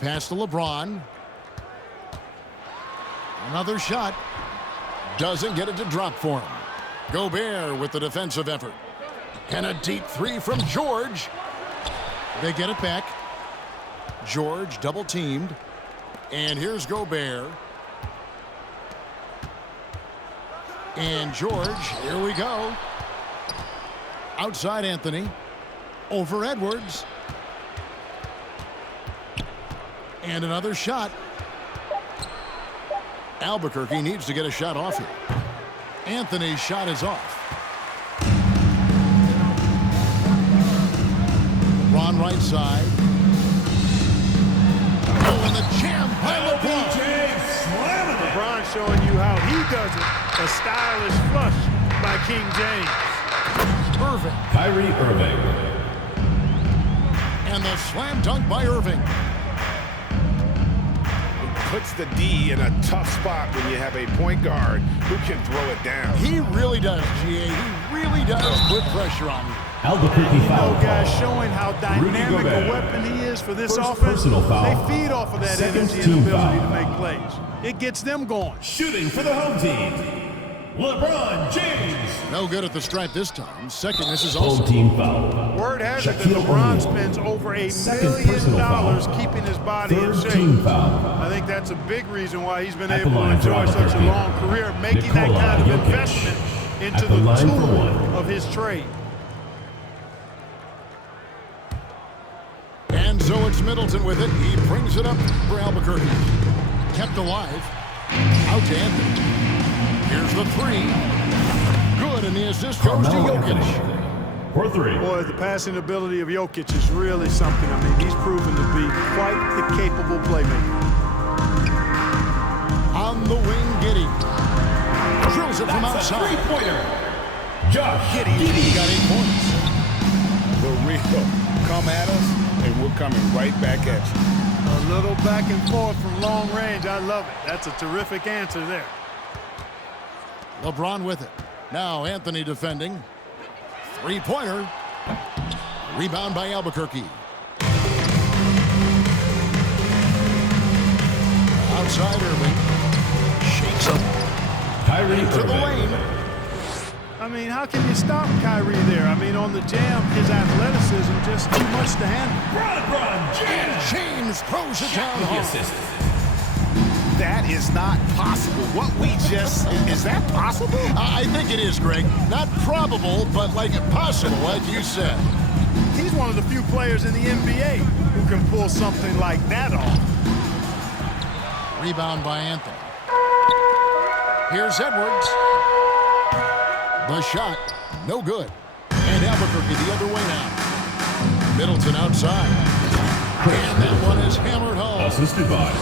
Pass to LeBron. Another shot. Doesn't get it to drop for him. Gobert with the defensive effort. And a deep three from George. They get it back. George double teamed. And here's Gobert. And George, here we go. Outside Anthony. Over Edwards. And another shot. Albuquerque needs to get a shot off here. Anthony's shot is off. LeBron right side. Oh, and the jam by LeBron. LeBron showing you how he does it. A stylish flush by King James. Irving. Kyrie Irving. And the slam dunk by Irving. Puts the D in a tough spot when you have a point guard who can throw it down. He really does, GA. He really does put pressure on you. Albuquerque foul. Guys showing how dynamic a weapon he is for this offense. They feed off of that energy and ability to make plays. It gets them going. Shooting for the home team, LeBron James. No good at the stripe this time. Second, this is also. Home team foul. Word has it that LeBron spends over $1 million keeping his body in shape. Team foul. I think that's a big reason why he's been At the able to line for enjoy such a Albuquerque. long career, making that kind of Jokic. investment into At the the line for tool one. of his trade. And so it's Middleton with it. He brings it up for Albuquerque. Kept alive. Out to Anthony. Here's the three. Good, and the assist goes to Carmelo Jokic. Anthony. For three. Boy, the passing ability of Jokic is really something. I mean, he's proven to be quite the capable playmaker. On the wing, Giddey. Drills it from outside. Three-pointer. Josh Giddey got 8 points. The real come at us, and we're coming right back at you. A little back and forth from long range. I love it. That's a terrific answer there. LeBron with it. Now Anthony defending. Three-pointer. Rebound by Albuquerque. Outside Irving. Shakes him. Kyrie To the Irving. lane. I mean, how can you stop Kyrie there? I mean, on the jam, his athleticism just too much to handle. LeBron James. James throws it down With the hard. assist. That is not possible. What we just, is that possible? I think it is, Greg. Not probable, but like possible, like you said. He's one of the few players in the NBA who can pull something like that off. Rebound by Anthony. Here's Edwards. The shot, no good. And Albuquerque the other way now. Middleton outside. And that one is hammered home. Assisted by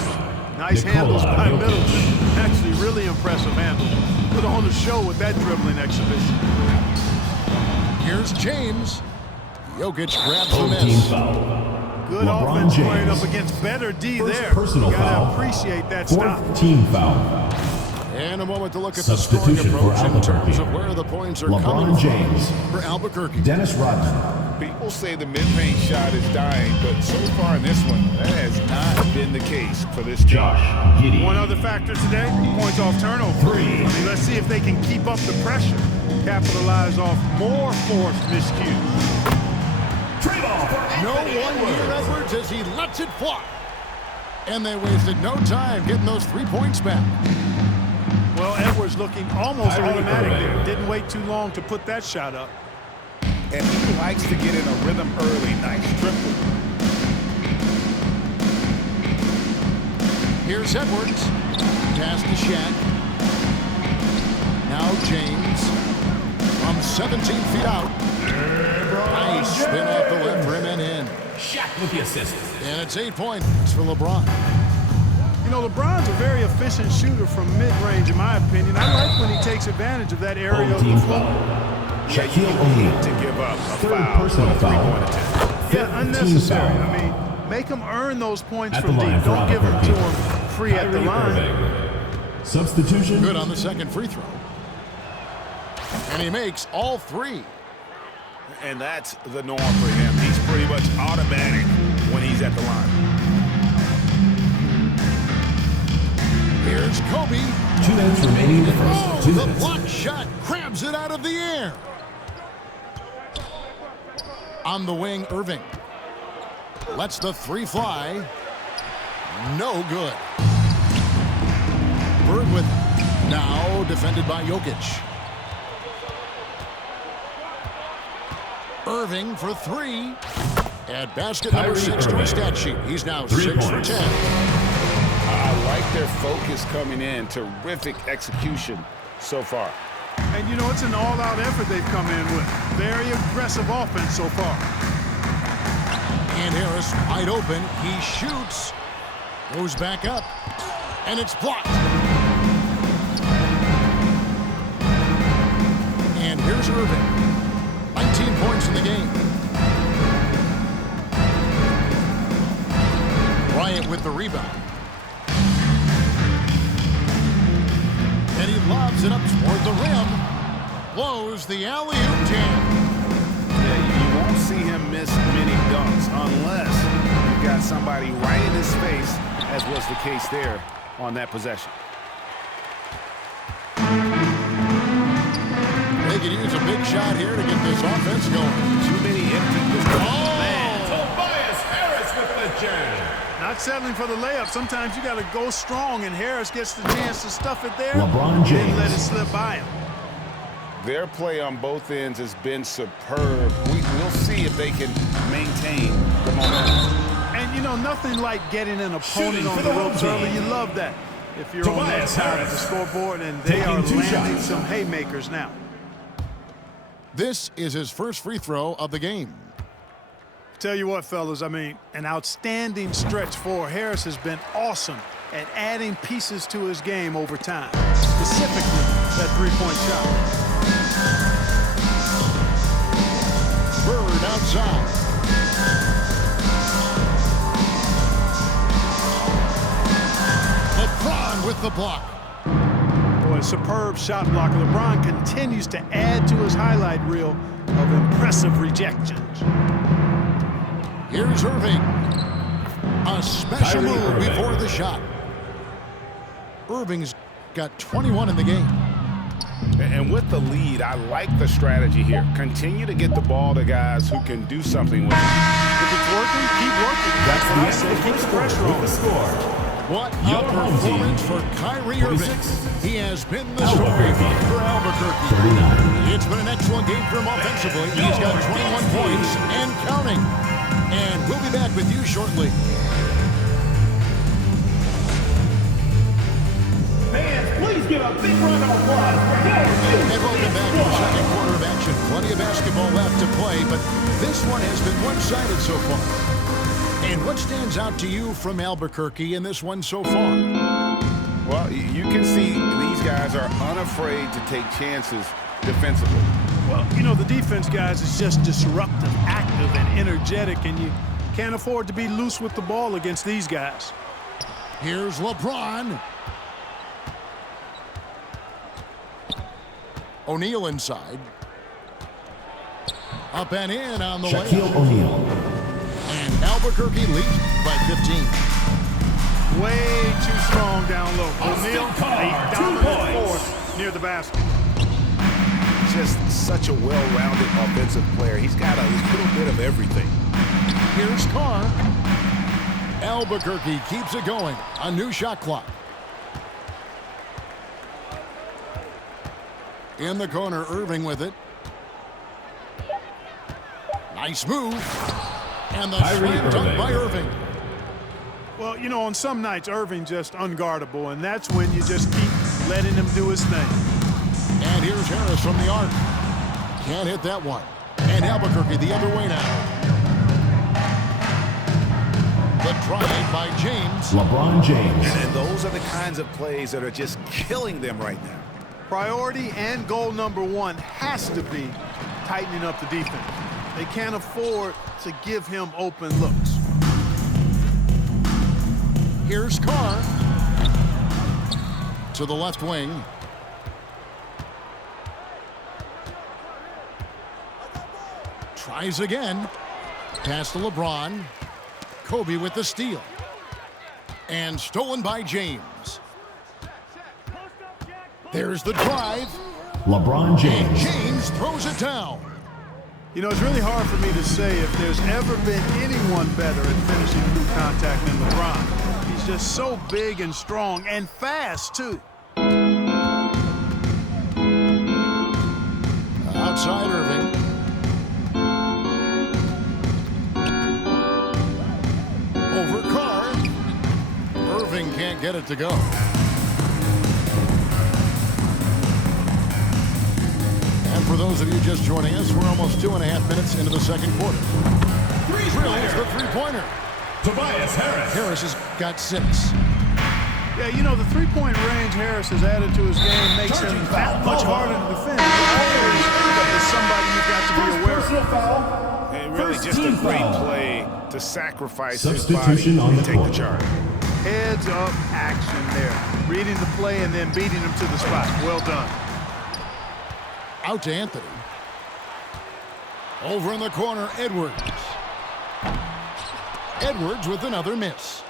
Nice Nikola handles by Jokic. Middleton. Actually, really impressive handles. Put on the show with that dribbling exhibition. Here's James. Jokic grabs the Home team miss. foul. Good LeBron offense James. playing up against better D First there. personal Gotta foul. appreciate that stop. Fourth team foul. And a moment to look at the scoring Substitution for approach in terms Albuquerque. of where the points are coming LeBron James. from for Albuquerque. Dennis Rodman. People say the mid-range shot is dying, but so far in this one, that has not been the case for this team. Josh Giddey. One other factor today, points off turnover. Three. I mean, let's see if they can keep up the pressure, capitalize off more forced miscues. Trey ball for No Anthony one near Edwards. Edwards as he lets it fly. And they wasted no time getting those 3 points back. Well, Edwards looking almost Kyrie automatic Irving. there. Didn't wait too long to put that shot up. And he likes to get in a rhythm early. Nice triple. Here's Edwards. Pass to Shaq. Now James. From 17 feet out. Nice spin off the left rim and in. Shaq with the assist. And it's 8 points for LeBron. You know, LeBron's a very efficient shooter from mid-range, in my opinion. I like when he takes advantage of that area Home of the team floor. foul. Yeah, you Shaquille don't need O'Neal. to give up a Third foul personal on a foul. three-point attempt. Yeah, Team unnecessary. foul. I mean, make them earn those points At from the deep. line for Don't give them to Albuquerque. them free at the Kyrie line. Irving. Substitution. Good on the second free throw. And he makes all 3. And that's the norm for him. He's pretty much automatic when he's at the line. Here's Kobe. 2 minutes remaining in the first. Oh, 2 the minutes. block shot grabs it out of the air. On the wing, Irving. Lets the three fly. No good. Bird with it. Now defended by Jokic. Irving for three. Add basket number 6 to his stat sheet. He's now 6 for 10. I like their focus coming in. Terrific execution so far. And, you know, it's an all-out effort they've come in with. Very aggressive offense so far. And Harris wide open. He shoots. Goes back up. And it's blocked. And here's Irving. 19 points in the game. Bryant with the rebound. And he lobs it up toward the rim. Blows the alley-oop jam. Yeah, you won't see him miss many dunks unless you've got somebody right in his face, as was the case there on that possession. They could use a big shot here to get this offense going. Too many empty possessions. Oh! Man, Tobias Harris with the jam. Not settling for the layup. Sometimes you got to go strong, and Harris gets the chance to stuff it there. LeBron James. Didn't let it slip by him. Their play on both ends has been superb. We'll see if they can maintain the momentum. And, you know, nothing like getting an opponent Shooting on for the the ropes team. early. You love that. If you're on that Tobias side of the Harris. scoreboard, and they Taking are 2 landing shots. some haymakers now. This is his first free throw of the game. Tell you what, fellas, I mean, an outstanding stretch for Harris has been awesome at adding pieces to his game over time, specifically that three-point shot. Bird outside. LeBron with the block. Boy, superb shot blocker. LeBron continues to add to his highlight reel of impressive rejections. Here's Irving. A special Kyrie move Irving. before the shot. Irving's got 21 in the game. And with the lead, I like the strategy here. Continue to get the ball to guys who can do something with it. If it's working, keep working. That's what the I end say. of the Keep first the pressure quarter on. with the score. What Your a home performance team. for Kyrie Irving. 26. He has been the story Albuquerque. for Albuquerque. 39. It's been an excellent game for him offensively. He's got 21 points and counting. And we'll be back with you shortly. Fans, please give a big round of applause for And welcome back to the second quarter of action. Plenty of basketball left to play, but this one has been one-sided so far. And what stands out to you from Albuquerque in this one so far? Well, you can see these guys are unafraid to take chances defensively. Well, you know, the defense, guys, is just disruptive, active, and energetic, and you can't afford to be loose with the ball against these guys. Here's LeBron. O'Neal inside. Up and in on the Shaquille layup. O'Neal. And Albuquerque leads by 15. Way too strong down low. Austin O'Neal, Carr, a 2 dominant points. force near the basket. Just such a well-rounded offensive player. He's got a little bit of everything. Here's Carr. Albuquerque keeps it going. A new shot clock. In the corner, Irving with it. Nice move. And the Kyrie slam dunk Irving. by Irving. Well, you know, on some nights, Irving just unguardable, and that's when you just keep letting him do his thing. And here's Harris from the arc. Can't hit that one. And Albuquerque the other way now. The drive by James. LeBron James. And those are the kinds of plays that are just killing them right now. Priority and goal number one has to be tightening up the defense. They can't afford to give him open looks. Here's Carr. To the left wing. Tries again. Pass to LeBron. Kobe with the steal. And stolen by James. There's the drive. LeBron James. James throws it down. You know, it's really hard for me to say if there's ever been anyone better at finishing through contact than LeBron. He's just so big and strong and fast, too. Outside Irving. Over Carr. Irving can't get it to go. And for those of you just joining us, we're almost 2.5 minutes into the second quarter. Drills the three-pointer. Tobias Harris. Harris has got 6. Yeah, you know, the three-point range Harris has added to his game makes him that much harder to defend. Always is somebody you've got to be aware of. And really just a great play to sacrifice his body Substitution on and the take court. the charge. Heads-up action there. Reading the play and then beating him to the spot. Well done. Out to Anthony. Over in the corner, Edwards. Edwards with another miss.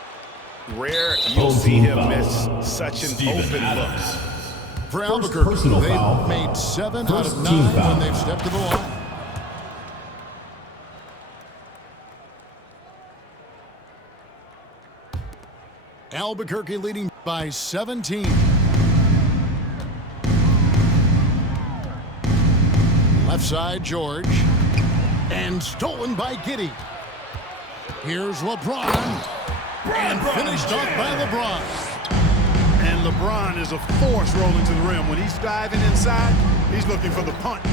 Rare you'll see him miss such an open look. For First Albuquerque, personal they've foul. made 7 First out of team 9 foul. when they've stepped to the line. Albuquerque leading by 17. Left side, George. And stolen by Giddey. Here's LeBron. And finished off by LeBron. And LeBron is a force rolling to the rim. When he's diving inside, he's looking for the punch.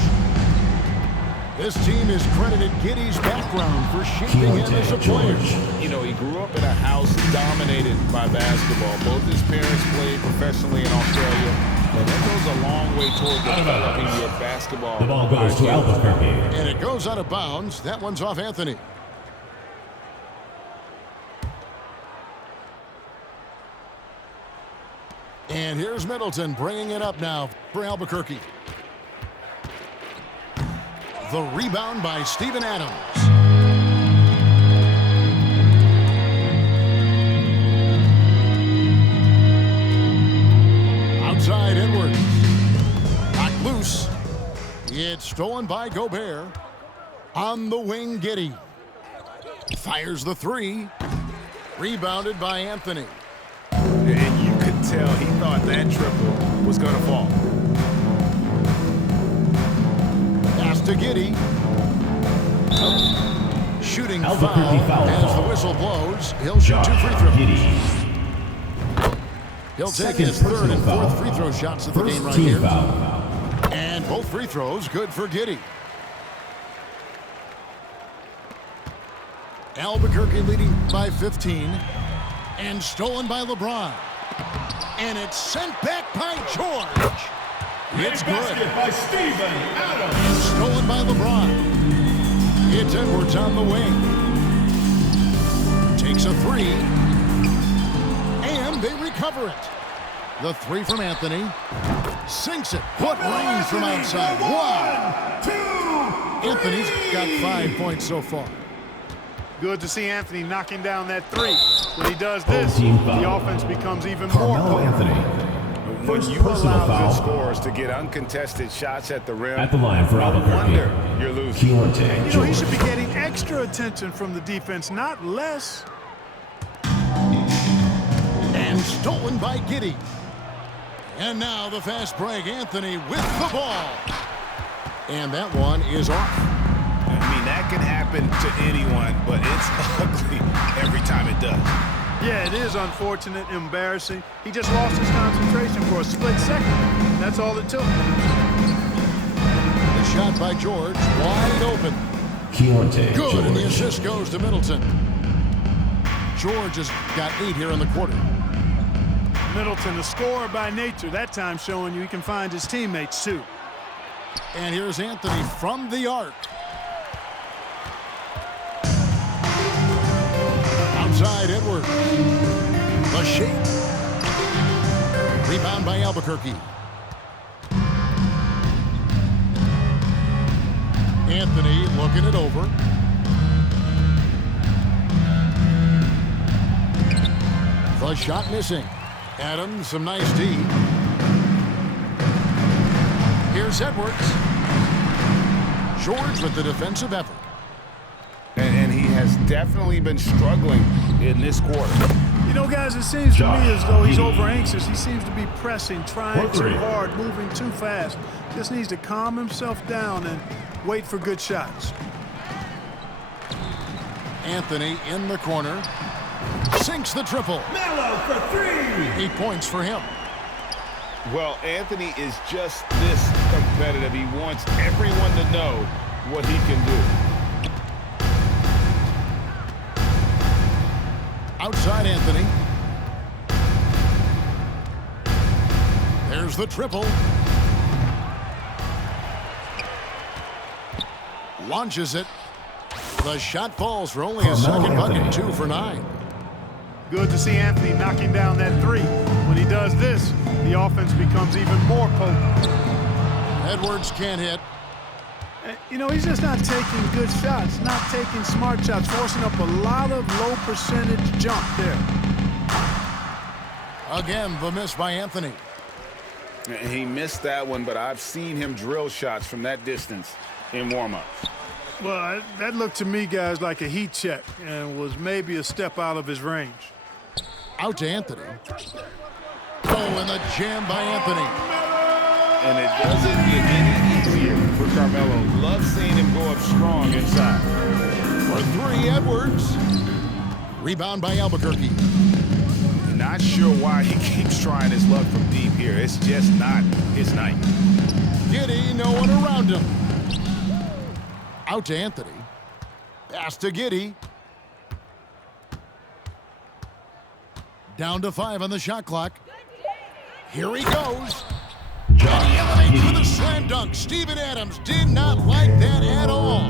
This team is credited Giddey's background for shaping him as a player. You know, he grew up in a house dominated by basketball. Both his parents played professionally in Australia. And that goes a long way toward developing your basketball. The ball goes to Albuquerque. And it goes out of bounds. That one's off Anthony. And here's Middleton bringing it up now for Albuquerque. The rebound by Steven Adams. Outside Edwards. Knocked loose. It's stolen by Gobert. On the wing, Giddey. Fires the 3. Rebounded by Anthony. And you could tell he thought that triple was going to fall. Pass to Giddey. Shooting Albuquerque foul as the call. whistle blows. He'll shoot 2 free throws. Giddey. He'll take Second his 3rd personal and 4th foul. free throw shots of the First game right team here. foul. And both free throws good for Giddey. Albuquerque leading by 15. And stolen by LeBron. And it's sent back by George. It's good. Basket by Steven Adams. Stolen by LeBron. It's Edwards on the wing. Takes a 3. And they recover it. The 3 from Anthony. Sinks it. What range from outside. Wow. 1, 2, Anthony's got 5 points so far. Good to see Anthony knocking down that 3. When he does this, team foul. the offense becomes even more Carmelo potent. Anthony. When First you personal allow foul. good scorers to get uncontested shots at the rim, At the line for no Albuquerque. wonder you're losing. Keontae You know, he George. should be getting extra attention from the defense, not less. And stolen by Giddey. And now the fast break. Anthony with the ball. And that one is off. I mean, that can happen to anyone, but it's ugly every time it does. Yeah, it is unfortunate, embarrassing. He just lost his concentration for a split second. That's all it took. The shot by George. Wide open. Keontae Good. And the George. assist goes to Middleton. George has got 8 here in the quarter. Middleton, a scorer by nature, that time showing you he can find his teammates, too. And here's Anthony from the arc. Outside Edwards. The shape. Rebound by Albuquerque. Anthony looking it over. The shot missing. Adams, some nice D. Here's Edwards. George with the defensive effort. And he has definitely been struggling in this quarter. You know, guys, it seems to me as though he's over-anxious. He seems to be pressing, trying too hard, moving too fast. Just needs to calm himself down and wait for good shots. Anthony in the corner. Sinks the triple. Mello for 3. 8 points for him. Well, Anthony is just this competitive. He wants everyone to know what he can do. Outside Anthony. There's the triple. Launches it. The shot falls for only a second bucket. 2 for 9. Good to see Anthony knocking down that 3. When he does this, the offense becomes even more potent. Edwards can't hit. You know, he's just not taking good shots, not taking smart shots, forcing up a lot of low percentage jump there. Again, the miss by Anthony. He missed that one, but I've seen him drill shots from that distance in warm-ups. Well, that looked to me, guys, like a heat check and was maybe a step out of his range. Out to Anthony. Oh, and the jam by Anthony. And it doesn't get any easier for Carmelo. Love seeing him go up strong inside. For 3, Edwards. Rebound by Albuquerque. Not sure why he keeps trying his luck from deep here. It's just not his night. Giddey, no one around him. Out to Anthony. Pass to Giddey. Down to 5 on the shot clock. Here he goes. And he elevates with a slam dunk. Steven Adams did not like that at all.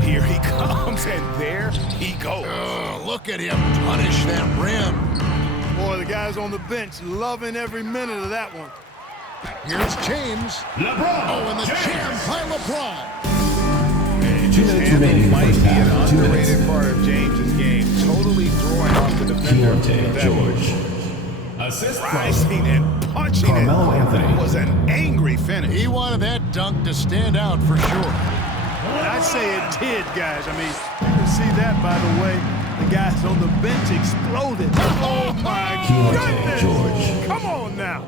Here he comes, and there he goes. Look at him punish that rim. Boy, the guys on the bench loving every minute of that one. Here's James. LeBron. Oh, and the jam by LeBron. Two minutes remaining in the Might first be an half. 2 minutes. underrated part of James's game. Totally throwing off the defender. Keontae That George. Assist from rising and punching Carmelo it. Anthony. Was an angry finish. He wanted that dunk to stand out for sure. And I'd say it did, guys. I mean, you can see that, by the way. The guys on the bench exploded. Oh, my Keontae goodness. George. Come on now.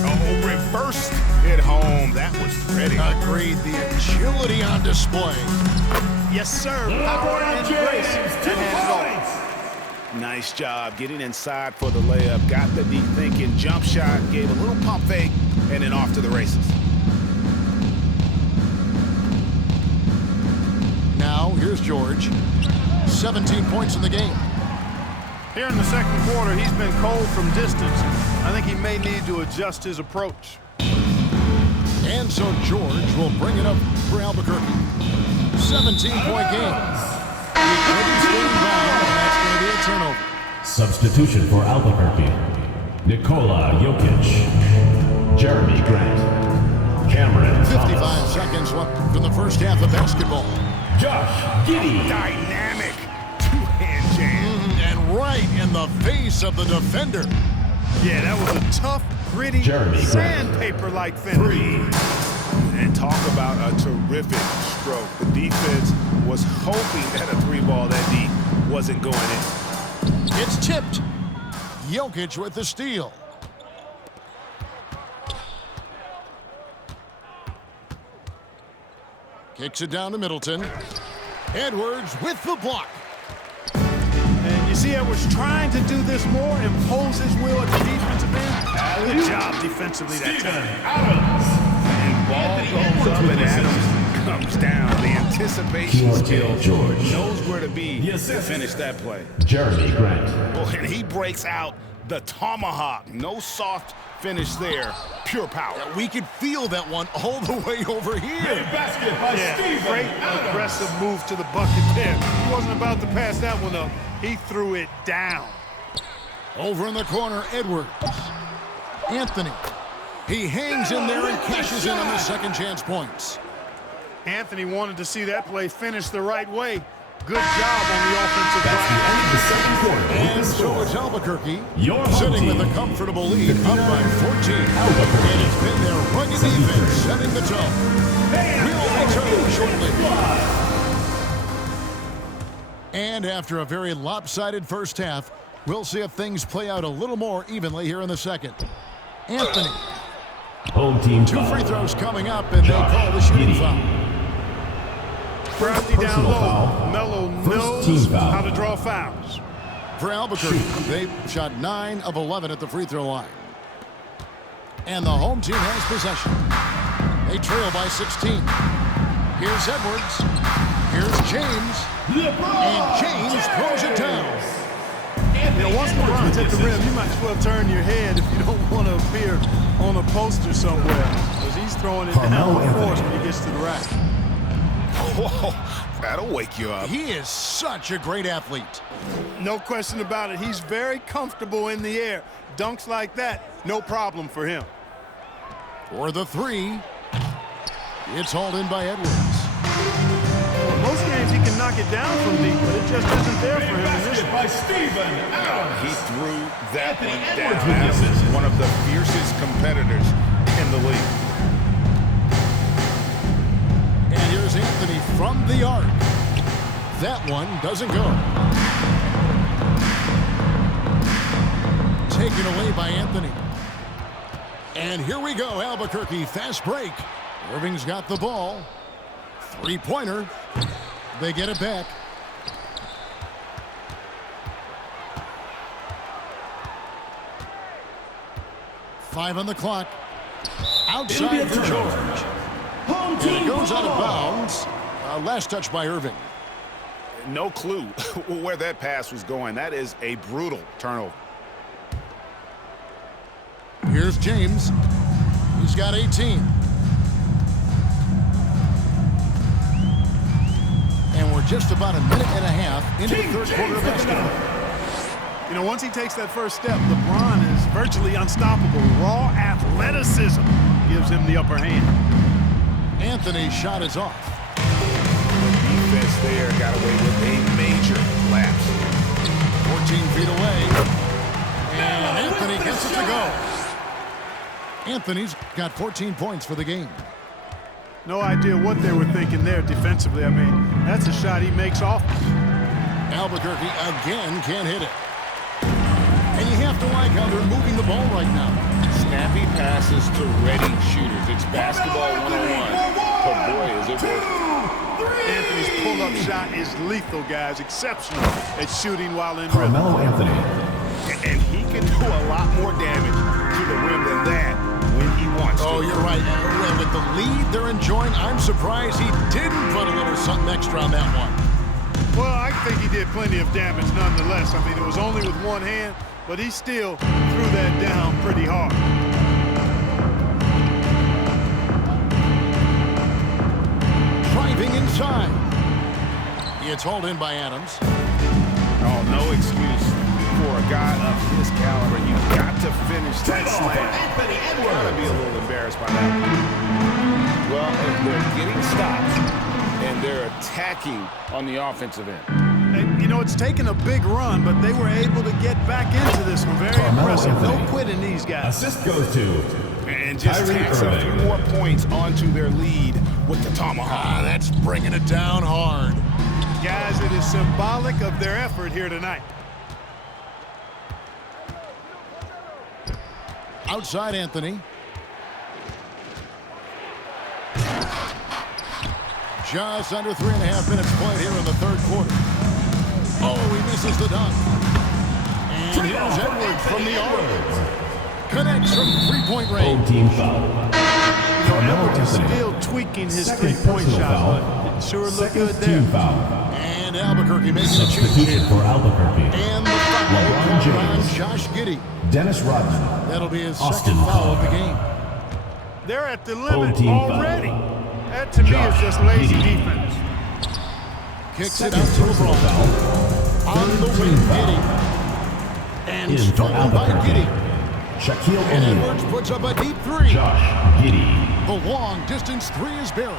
Oh, reversed it home. That was pretty. Agreed. The agility on display. Yes, sir. Power and grace. Two And hands off. points. Nice job getting inside for the layup. Got the deep thinking jump shot. Gave a little pump fake. And then off to the races. Now, here's George. 17 points in the game. Here in the second quarter, he's been cold from distance. I think he may need to adjust his approach. And so George will bring it up for Albuquerque. 17-point game. He couldn't stay inbound, and that's going to be a turnover. Substitution for Albuquerque. Nikola Jokic. Jeremy Grant. Cameron 55 Thomas. seconds left from the first half of basketball. Josh Giddey. Dynamic two-hand jam. And right in the face of the defender. Yeah, that was a tough, gritty, Jeremy Grant. sandpaper-like finish. And talk about a terrific stroke. The defense was hoping that a three ball that deep wasn't going in. It's tipped. Jokic with the steal. Kicks it down to Middleton. Edwards with the block. And you see Edwards trying to do this more, impose his will at the defensive end. Good job defensively that Steven time. Adams. And ball goes up and Adams comes down. The anticipation Keontae skill George. knows where to be The to assist. finish that play. Jeremy Grant. Oh, and he breaks out the tomahawk. No soft finish there. Pure power. We could feel that one all the way over here. Basket by Yeah, great aggressive move to the bucket there. He wasn't about to pass that one up. He threw it down. Over in the corner, Edwards. Anthony. He hangs in there and cashes in on the second chance points. Anthony wanted to see that play finish the right way. Good job on the offensive That's the line. end of the second quarter. With And the so score. it's Albuquerque Your home sitting team. with a comfortable lead up by 14. Albuquerque. And it's been their rugged 73. defense setting the tone. We'll return shortly. And after a very lopsided first half, we'll see if things play out a little more evenly here in the second. Anthony. Home team 2 foul. free throws coming up, and they call the shooting Giddy. foul. Crafty down Personal low. foul. Melo First team knows foul. how to draw fouls. For Albuquerque, they shot 9 of 11 at the free throw line. And the home team has possession. They trail by 16. Here's Edwards. Here's James. And James throws it down. You know, once LeBron's at the rim, you might as well turn your head if you don't want to appear on a poster somewhere, because he's throwing it down with force when he gets to the rack. Whoa, that'll wake you up. He is such a great athlete. No question about it. He's very comfortable in the air. Dunks like that, no problem for him. For the 3, it's hauled in by Edwards. Most games he can knock it down from deep, but it just isn't there for him in this one. By Stephen Adams. He threw that Anthony one Edwards down. with the Adams assist. is one of the fiercest competitors in the league. And here's Anthony from the arc. That one doesn't go. Taken away by Anthony. And here we go, Albuquerque, fast break. Irving's got the ball. 3-pointer. They get it back. Five on the clock. Outside for George. Home And team it goes out of foul. bounds. Last touch by Irving. No clue where that pass was going. That is a brutal turnover. Here's James. He's got 18. And we're just about a minute and a half into the third quarter of basketball. You know, once he takes that first step, LeBron is virtually unstoppable. Raw athleticism gives him the upper hand. Anthony's shot is off. Defense there got away with a major lapse. 14 feet away. And Anthony gets it to go. Anthony's got 14 points for the game. No idea what they were thinking there defensively. I mean, that's a shot he makes off. Albuquerque again can't hit it. And you have to like how they're moving the ball right now. Snappy passes to ready shooters. It's basketball 101. But boy, is it worth it. Anthony's pull-up shot is lethal, guys. Exceptional at shooting while in rhythm. Carmelo Anthony. And he can do a lot more damage to the rim than that when he wants to. Oh, you're right. And with the lead they're enjoying, I'm surprised he didn't put a little something extra on that one. Well, I think he did plenty of damage nonetheless. I mean, it was only with one hand, but he still threw that down pretty hard. Driving inside. It's hauled in by Adams. Oh, no excuse for a guy of his caliber. You've got to finish that slam. Anthony Gotta be a Edwards. little embarrassed by that. Well, if they're getting stops and they're attacking on the offensive end. And, you know, it's taken a big run, but they were able to get back into this one. Very Carmelo impressive. No Anthony. quitting these guys. Assist goes to And just Kyrie tacks a few Irving. more points onto their lead with the tomahawk. That's bringing it down hard. Guys, it is symbolic of their effort here tonight. Outside Anthony. Just under 3.5 minutes played here in the third quarter. Oh, he misses the dunk. And here's Edwards from the arc. Connects from three-point home range. team foul. You know, Edwards is still tweaking his Second three-point personal shot, foul. but it sure looked Second good team there. foul. And Albuquerque making a change Substitution here. for Albuquerque. And the foul LeBron called on James. Josh Giddey. Dennis Rodman. That'll be his Austin second foul of the Carr. game. They're at the Home limit team foul. already. That, to me, is just lazy Giddy. defense. Kicks it Second out to personal LeBron. foul. On the Third wing, team foul. Giddey. And In for stolen by Albuquerque. Giddey. Shaquille And O'Neal. Edwards puts up a deep three. Josh Giddy. The long distance three is buried.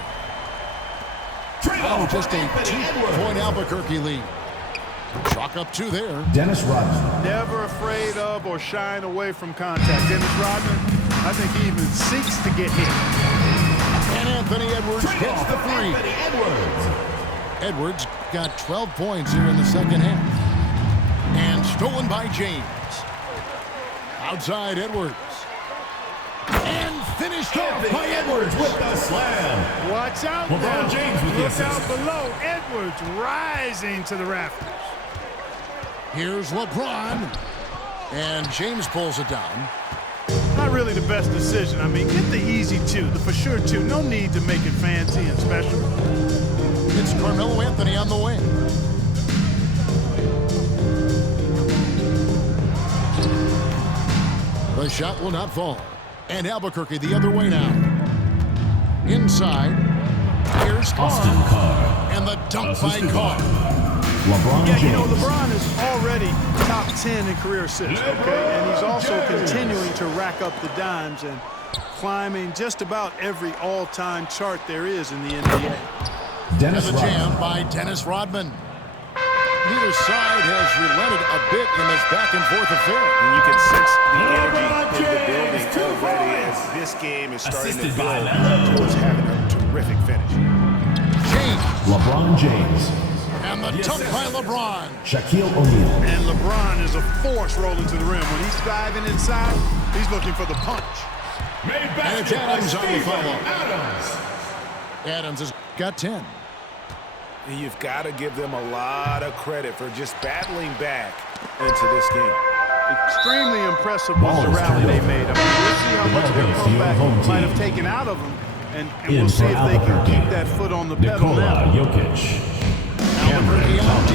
Now just a 2-point Albuquerque lead. Chalk up 2 there. Dennis Rodman. Never afraid of or shying away from contact. Dennis Rodman, I think he even seeks to get hit. And Anthony Edwards hits the 3. Anthony Edwards. Edwards got 12 points here in the second half. And stolen by James. Outside Edwards. And finished off by Edwards with the slam. Watch out LeBron now. James with the Look assist. out below. Edwards rising to the rafters. Here's LeBron. And James pulls it down. Not really the best decision. I mean, get the easy 2, the for sure 2. No need to make it fancy and special. It's Carmelo Anthony on the wing. The shot will not fall. And Albuquerque the other way now. Inside. Here's Austin Carr. Carr. And the dunk Assisted by Carr. LeBron Yeah, James. you know, LeBron is already top 10 in career assists, okay? And he's also continuing to rack up the dimes and climbing just about every all-time chart there is in the NBA. Dennis And the jam Rodman. by Dennis Rodman. Neither side has relented a bit in this back-and-forth affair. And you can sense the energy LeBron in the building James, 2 already as points. this game is starting Assisted to by build Melo. towards having a terrific finish. James. LeBron James. And the dunk by LeBron. Shaquille O'Neal. And LeBron is a force rolling to the rim. When he's diving inside, he's looking for the punch. And it's Adams on the follow. Adams has got 10. You've got to give them a lot of credit for just battling back into this game. Extremely impressive was the Ball is rally turned they over. made. I mean, we'll see how The much ball their goes to your home comeback might team. have taken out of them. And In we'll see for if they can Albuquerque. keep that foot on the pedal Nikola now. Jokic. Albuquerque Cameron on Thomas.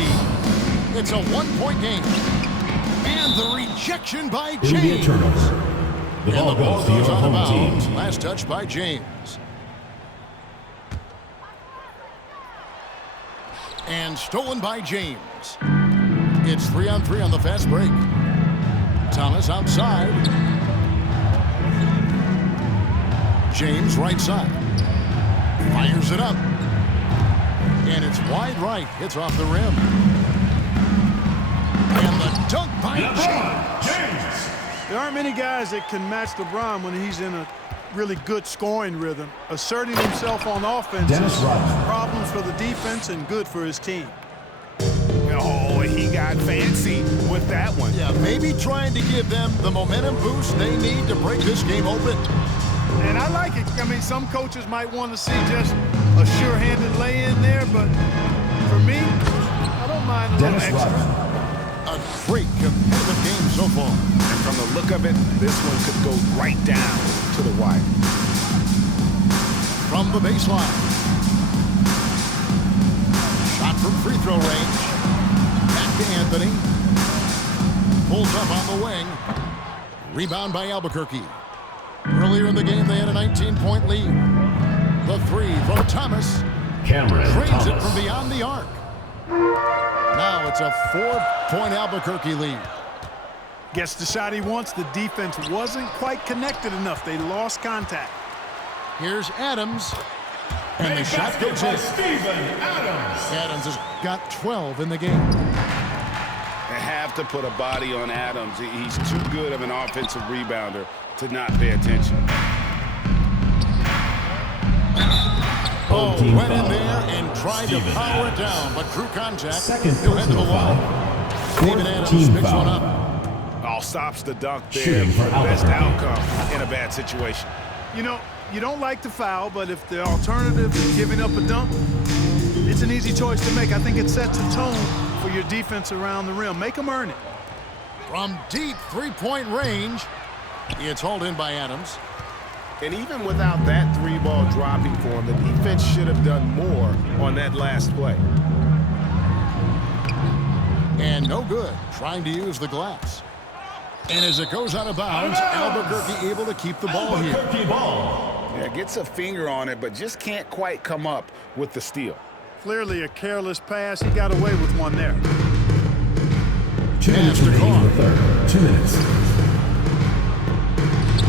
D. It's a 1-point game. And the rejection by It'll be a James. turnover. The And ball the ball goes to your goes out of home bounds. team. Last touch by James. And stolen by James. It's 3-on-3 on the fast break. Thomas outside. James right side. Fires it up. And it's wide right. Hits off the rim. And the dunk by James. There aren't many guys that can match LeBron when he's in a really good scoring rhythm. Asserting himself on offense Dennis is Rodman. problems for the defense and good for his team. Oh, he got fancy with that one. Yeah, maybe trying to give them the momentum boost they need to break this game open. And I like it. I mean, some coaches might want to see just a sure-handed lay-in there, but for me, I don't mind a little Dennis extra. Rodman. A great competitive game so far. And from the look of it, this one could go right down to the wire. From the baseline. Shot from free throw range. Back to Anthony. Pulls up on the wing. Rebound by Albuquerque. Earlier in the game, they had a 19-point lead. The 3 from Thomas. Cameron Drains it Thomas. from beyond the arc. Now it's a 4-point Albuquerque lead. Gets the shot he wants. The defense wasn't quite connected enough. They lost contact. Here's Adams. And the shot goes in. Adams has got 12 in the game. They have to put a body on Adams. He's too good of an offensive rebounder to not pay attention. Oh, team went in foul. there and tried to Steven power it Adams. down, but crew contact. Second He'll head to the personal wall. foul. Steven Fourth Adams team picks one foul. up. All stops the dunk there Shooting for for the best Albuquerque. outcome in a bad situation. You know, you don't like to foul, but if the alternative is giving up a dunk, it's an easy choice to make. I think it sets a tone for your defense around the rim. Make them earn it. From deep three-point range, it's hauled in by Adams. And even without that 3-ball dropping for him, the defense should have done more on that last play. And no good, trying to use the glass. And as it goes out of bounds, Albuquerque able to keep the ball here. Albuquerque ball. Yeah, gets a finger on it, but just can't quite come up with the steal. Clearly a careless pass. He got away with one there. 2 minutes Pass to remaining in the Carr. third. 2 minutes.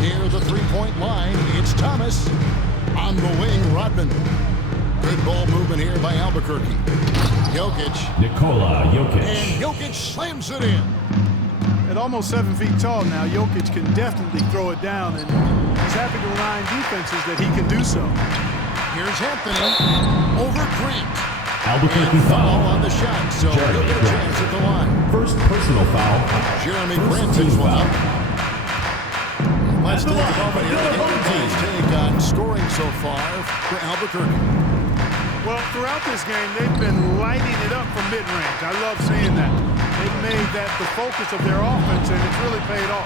Near the three-point line, it's Thomas. On the wing, Rodman. Good ball movement here by Albuquerque. Jokic. Nikola Jokic. And Jokic slams it in. At almost 7 feet tall now, Jokic can definitely throw it down, and he's happy to remind defenses that he can do so. Here's Anthony over Grant. Albuquerque And foul foul. on the shot, so Jeremy he'll get a Grant. chance at the line. First personal foul. Jeremy First Grant team takes one foul. up. Let's take a moment here to get your guys' take on scoring so far for Albuquerque. Well, throughout this game, they've been lighting it up from mid-range. I love seeing that. They've made that the focus of their offense, and it's really paid off.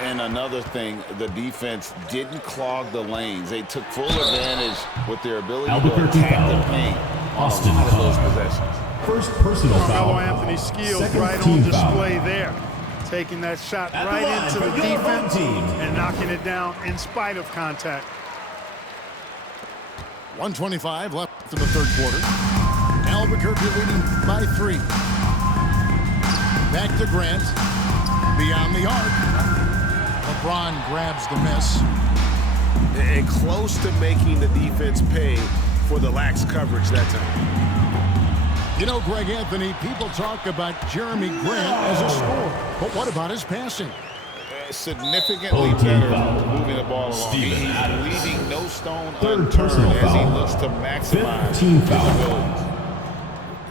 And another thing, the defense didn't clog the lanes. They took full advantage with their ability to Albuquerque attack foul. the paint on Austin a lot of those Carr. possessions. First personal foul. Carmelo Anthony's skills Second right team on foul. display there. Taking that shot At the right line into for the the defense team. and knocking it down in spite of contact. 1:25 left in the third quarter. Albuquerque leading by 3. Back to Grant. Beyond the arc. LeBron grabs the miss. And close to making the defense pay for the lax coverage that time. You know, Greg Anthony, people talk about Jeremy Grant as a scorer. But what about his passing? Significantly team better foul. moving the ball along. Steven He's Adams. leaving no stone Third unturned personal as he foul. looks to maximize Fifth team his foul. abilities.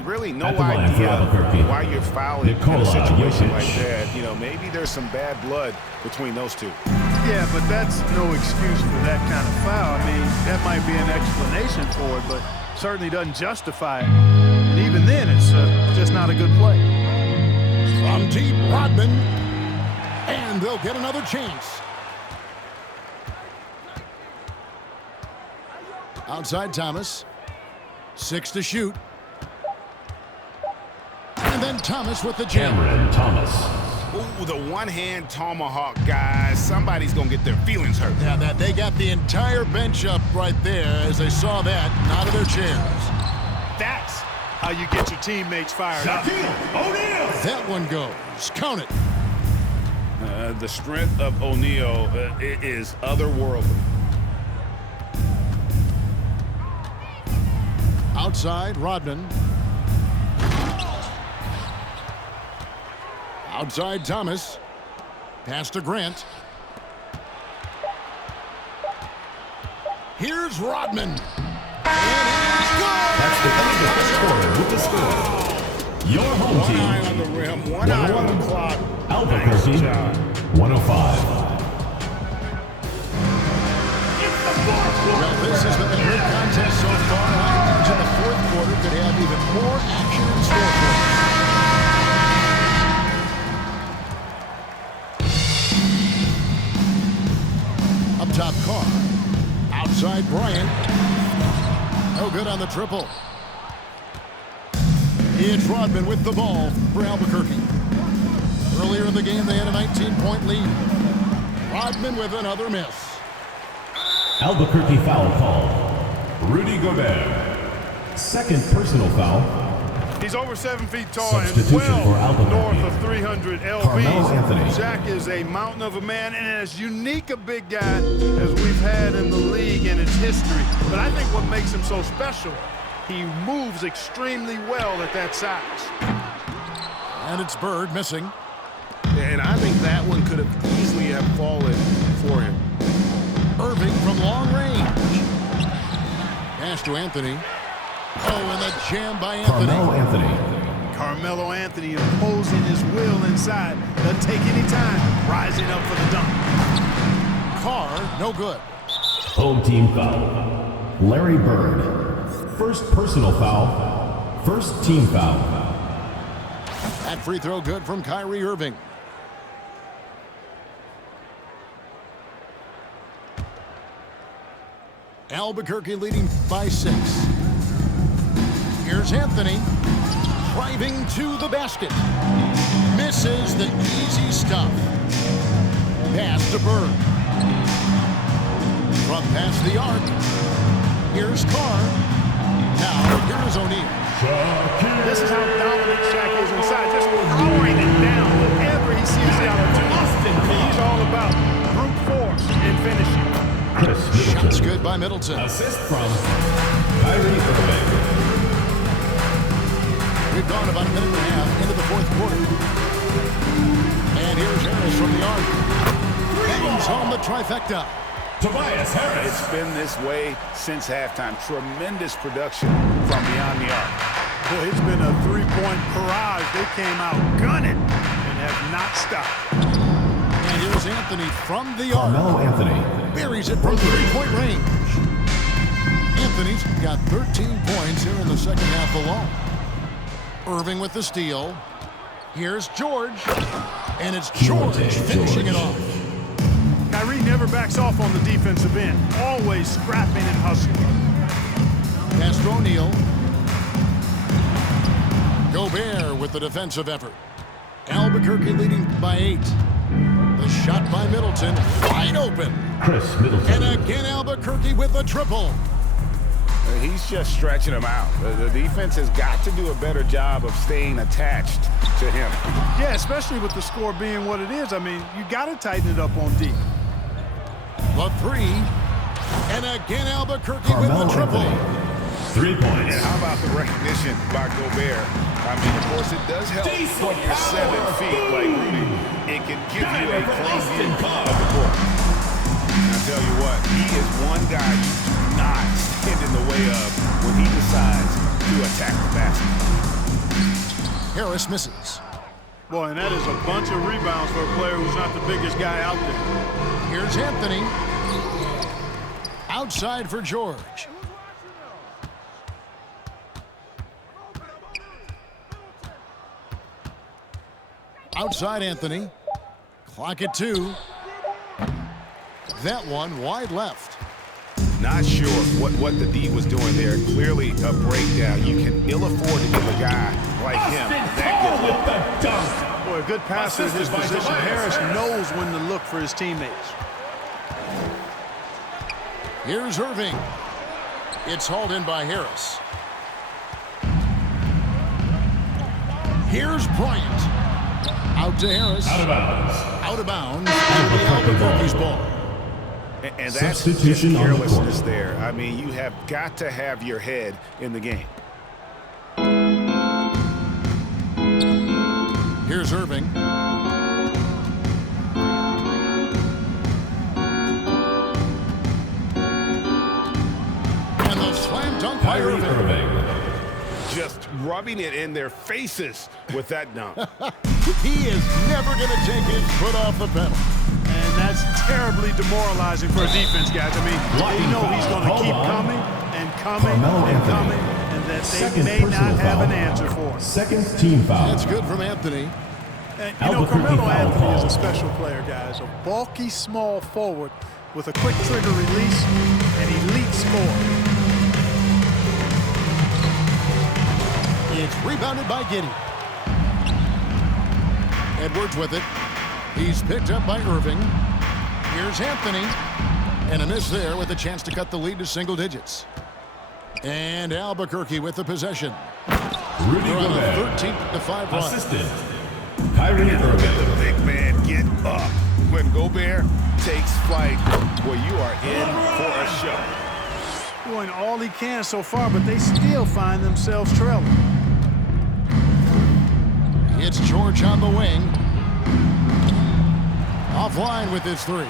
Really no At the line for idea Albuquerque. why you're fouling in Nikola a situation Jokic. like that. You know, maybe there's some bad blood between those two. Yeah, but that's no excuse for that kind of foul. I mean, that might be an explanation for it, but certainly doesn't justify it. And even then, it's just not a good play. From deep, Rodman. And they'll get another chance. Outside Thomas. 6 to shoot. And then Thomas with the jam. Cameron Thomas. Ooh, the one-hand tomahawk, guys. Somebody's going to get their feelings hurt. Yeah, they got the entire bench up right there as they saw that, and out of their chairs. That's how you get your teammates fired up. That one goes. Count it. The strength of O'Neal is otherworldly. Outside, Rodman. Outside, Thomas. Pass to Grant. Here's Rodman. And he's good. That's the end of the first quarter with the score. Your home One eye team. on the rim, one eye on the clock. Albuquerque. Nice job. 105. Well, this has been a great contest so far. I imagine the fourth quarter could have even more action in store for us. Up top, Carr. Outside, Bryant. No good on the triple. It's Rodman with the ball for Albuquerque. Earlier in the game, they had a 19-point lead. Rodman with another miss. Albuquerque foul call. Rudy Gobert. Second personal foul. He's over 7 feet tall and Substitution for well Albuquerque. north of 300 Carmelo Anthony. lbs. Zach is a mountain of a man and as unique a big guy as we've had in the league in its history. But I think what makes him so special, he moves extremely well at that size. And it's Bird missing. And I think that one could have easily have fallen for him. Irving from long range. Pass to Anthony. Oh, and the jam by Anthony. Carmelo Anthony. Carmelo Anthony imposing his will inside. Doesn't take any time. Rising up for the dunk. Carr, no good. Home team foul. Larry Bird. First personal foul. First team foul. That free throw good from Kyrie Irving. Albuquerque leading by 6. Here's Anthony. Driving to the basket. Misses the easy stuff. Pass to Bird. From past the arc. Here's Carr. Now, here's O'Neal. This is how dominant Shaq is inside, just powering it down whenever he sees the opportunity. He's all about brute force and finishing. Shots good by Middleton. Assist from Kyrie Irving. We've gone about a minute and a half into the fourth quarter. And here's Harris from the arc. Bangs home the trifecta. Tobias Harris. It's been this way since halftime. Tremendous production from beyond the arc. Boy, it's been a three-point barrage. They came out gunning and have not stopped. And here's Anthony from the arc. Carmelo Anthony. Buries it from three-point range. Anthony's got 13 points here in the second half alone. Irving with the steal. Here's George. And it's George finishing it off. Kyrie never backs off on the defensive end. Always scrapping and hustling. Pass to O'Neal. Gobert with the defensive effort. Albuquerque leading by 8. The shot by Middleton, wide open. Chris Middleton. And again, Albuquerque with a triple. He's just stretching him out. The defense has got to do a better job of staying attached to him. Yeah, especially with the score being what it is. I mean, you got to tighten it up on D. The three. And again, Albuquerque Carmelo with the triple. Anthony. 3 points. And how about the recognition by Gobert? I mean, of course, it does help when you're 7 feet like Rudy. It can give you a clean view of the court. And I tell you what, he is one guy you do not stand in the way of when he decides to attack the basket. Harris misses. Boy, and that is a bunch of rebounds for a player who's not the biggest guy out there. Here's Anthony. Outside for George. Outside Anthony. Clock at 2. That one wide left. Not sure what the D was doing there. Clearly a breakdown. You can ill afford to give a guy like him that good with the dunk. Boy, a good passer in his position. Harris knows when to look for his teammates. Here's Irving. It's hauled in by Harris. Here's Bryant. Out to Harris. Out of bounds. Out of bounds. It'll be Albuquerque's ball. And that's Substitution just on the carelessness court. there. I mean, you have got to have your head in the game. Here's Irving. And the slam dunk by Kyrie Irving. Irving. Just rubbing it in their faces with that dunk. He is never going to take his foot off the pedal. And that's terribly demoralizing for a defense, guys. I mean, they know he's going to keep coming and coming Carmelo and Anthony. coming, and that they Second may not personal have foul. an answer for him. Second team foul. That's good from Anthony. And, Albuquerque Carmelo foul Anthony call. is a special player, guys. A bulky, small forward with a quick trigger release and elite score. It's rebounded by Giddey. Edwards with it. He's picked up by Irving. Here's Anthony. And a miss there with a chance to cut the lead to single digits. And Albuquerque with the possession. Rudy They're on a Gobert. 13-5 run. Assistant. Kyrie Irving. The big man get up. When Gobert takes flight, well, you are in for a show. Doing all he can so far, but they still find themselves trailing. It's George on the wing. Offline with his three.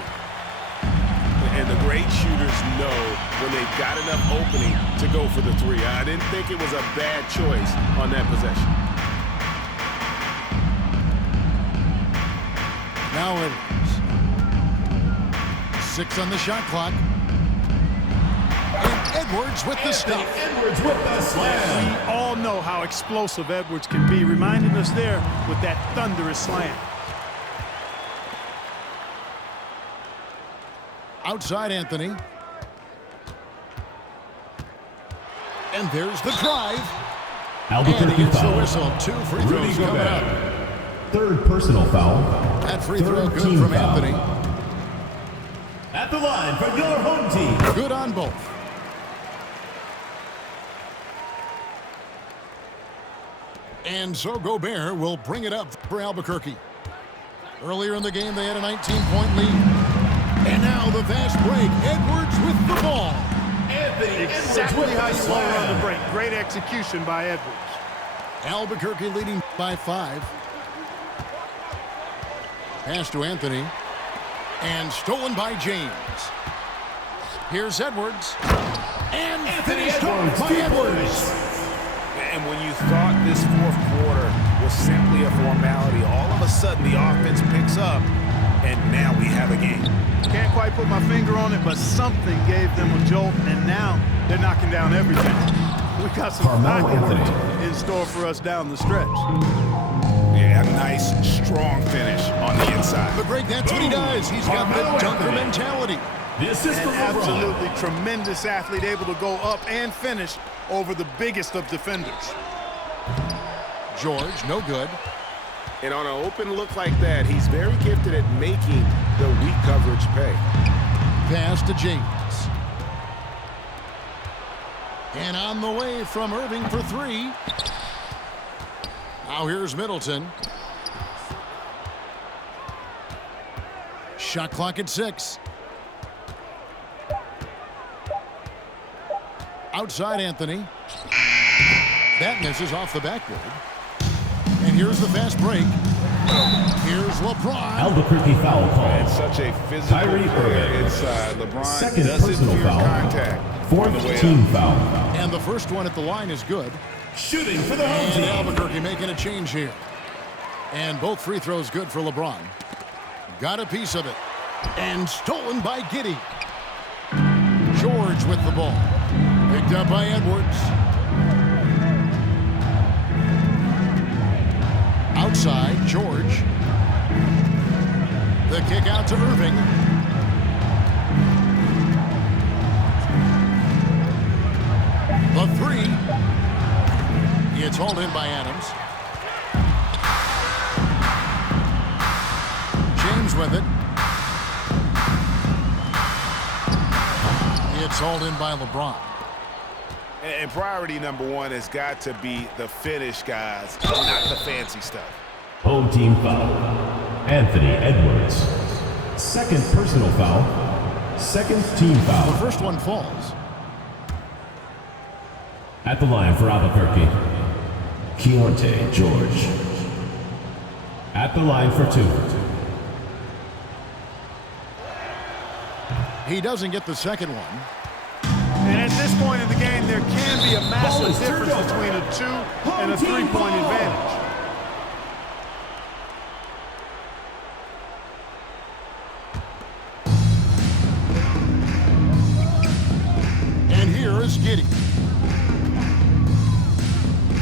And the great shooters know when they've got enough opening to go for the three. I didn't think it was a bad choice on that possession. Now Edwards. 6 on the shot clock. And Edwards with the stop. Edwards with the slam. We all know how explosive Edwards can be, reminding us there with that thunderous slam. Outside Anthony. And there's the drive. And he Albuquerque gets the foul. whistle. 2 free Rudy throws coming up. Gobert. Third personal foul. That free throw Third good team from foul. Anthony. At the line for your home team. Good on both. And so Gobert will bring it up for Albuquerque. Earlier in the game, they had a 19-point lead. And now the fast break. Edwards with the ball. Exactly how you want to run the break. Great execution by Edwards. Albuquerque leading by 5. Pass to Anthony. And stolen by James. Here's Edwards. And finished off by Edwards. And when you thought this fourth quarter was simply a formality, all of a sudden the offense picks up, and now we have a game. Can't quite put my finger on it, but something gave them a jolt, and now they're knocking down everything. We've got some fireworks in store for us down the stretch. Yeah, a nice, strong finish on the inside. The great, that's what he does. He's got the dunker mentality. The assist from LeBron. Absolutely tremendous athlete, able to go up and finish over the biggest of defenders. George, no good. And on an open look like that, he's very gifted at making the weak coverage pay. Pass to James. And on the way from Irving for 3. Now here's Middleton. Shot clock at 6. Outside Anthony. That misses off the backboard. And here's the fast break. Here's LeBron. Albuquerque foul call. And such a physical Kyrie player Irving. inside. LeBron Second doesn't personal fear foul. contact. Fourth team foul. And the first one at the line is good. Shooting for the home And team. Albuquerque making a change here. And both free throws good for LeBron. Got a piece of it. And stolen by Giddey. George with the ball. Picked up by Edwards. Outside, George. The kick out to Irving. The 3. It's hauled in by Adams. James with it. It's hauled in by LeBron. And priority number 1 has got to be the finish, guys, not the fancy stuff. Home team foul. Anthony Edwards. Second personal foul. Second team The foul. first one falls. At the line for Albuquerque, Keontae George. At the line for 2. He doesn't get the second one. And at this point in the game, there can be a massive difference between a 2 and a 3-point advantage. And here is Giddey.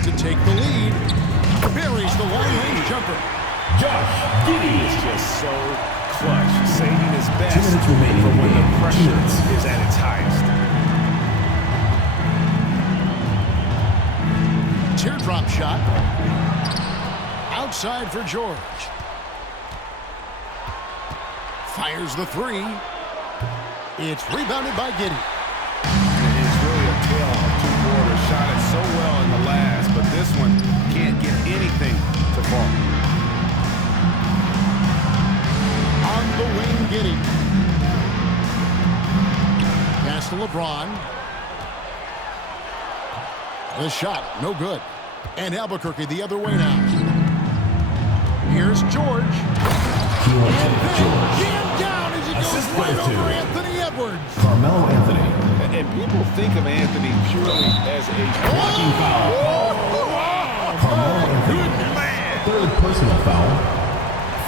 To take the lead. Buries the long-range jumper. Josh Giddey. It's just so clutch, saving his best 2 minutes remaining for in the when the game. 2 pressure minutes. is at its highest. Teardrop shot. Outside for George. Fires the 3. It's rebounded by Giddey. It's really a tale of 2 quarters. Shot it so well in the last, but this one can't get anything to fall. On the wing, Giddey. Pass to LeBron. The shot, no good. And Albuquerque the other way now. Here's George. Keontae George. Jammed down as he goes Assist right by 2. over Anthony Edwards. Carmelo Anthony. And people think of Anthony purely as a Blocking foul. Carmelo Anthony. Third personal foul.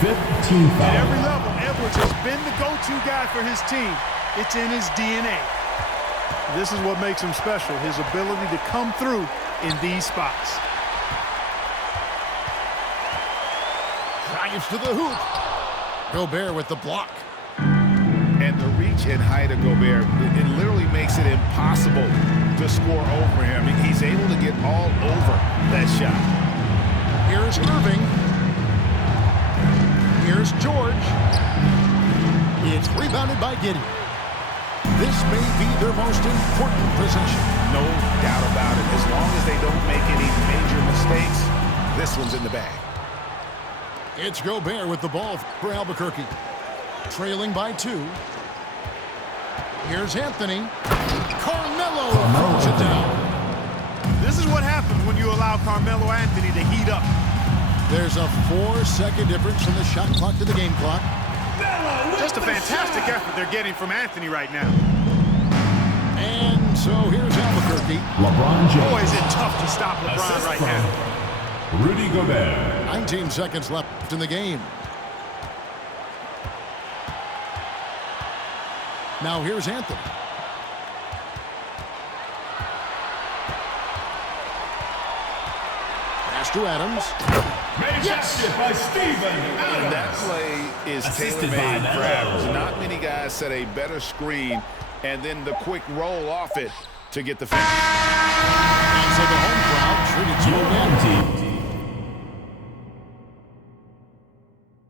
Fifth team At foul. every level, Edwards has been the go-to guy for his team. It's in his DNA. This is what makes him special, his ability to come through in these spots. Drives to the hoop. Gobert with the block. And the reach and height of Gobert, it literally makes it impossible to score over him. I mean, he's able to get all over that shot. Here's Irving. Here's George. It's rebounded by Giddey. This may be their most important possession. No doubt about it. As long as they don't make any major mistakes, this one's in the bag. It's Gobert with the ball for Albuquerque. Trailing by 2. Here's Anthony. Carmelo throws it down. This is what happens when you allow Carmelo Anthony to heat up. There's a 4-second difference from the shot clock to the game clock. Just a fantastic effort they're getting from Anthony right now. And so here's Albuquerque. LeBron James. Boy, is it tough to stop LeBron right now. Rudy Gobert. 19 seconds left in the game. Now here's Anthony. Pass to Adams. Yes! By Steven And that play is tailor-made for Adams. Not many guys set a better screen and then the quick roll off it to get the finish. And so the home crowd treated you again.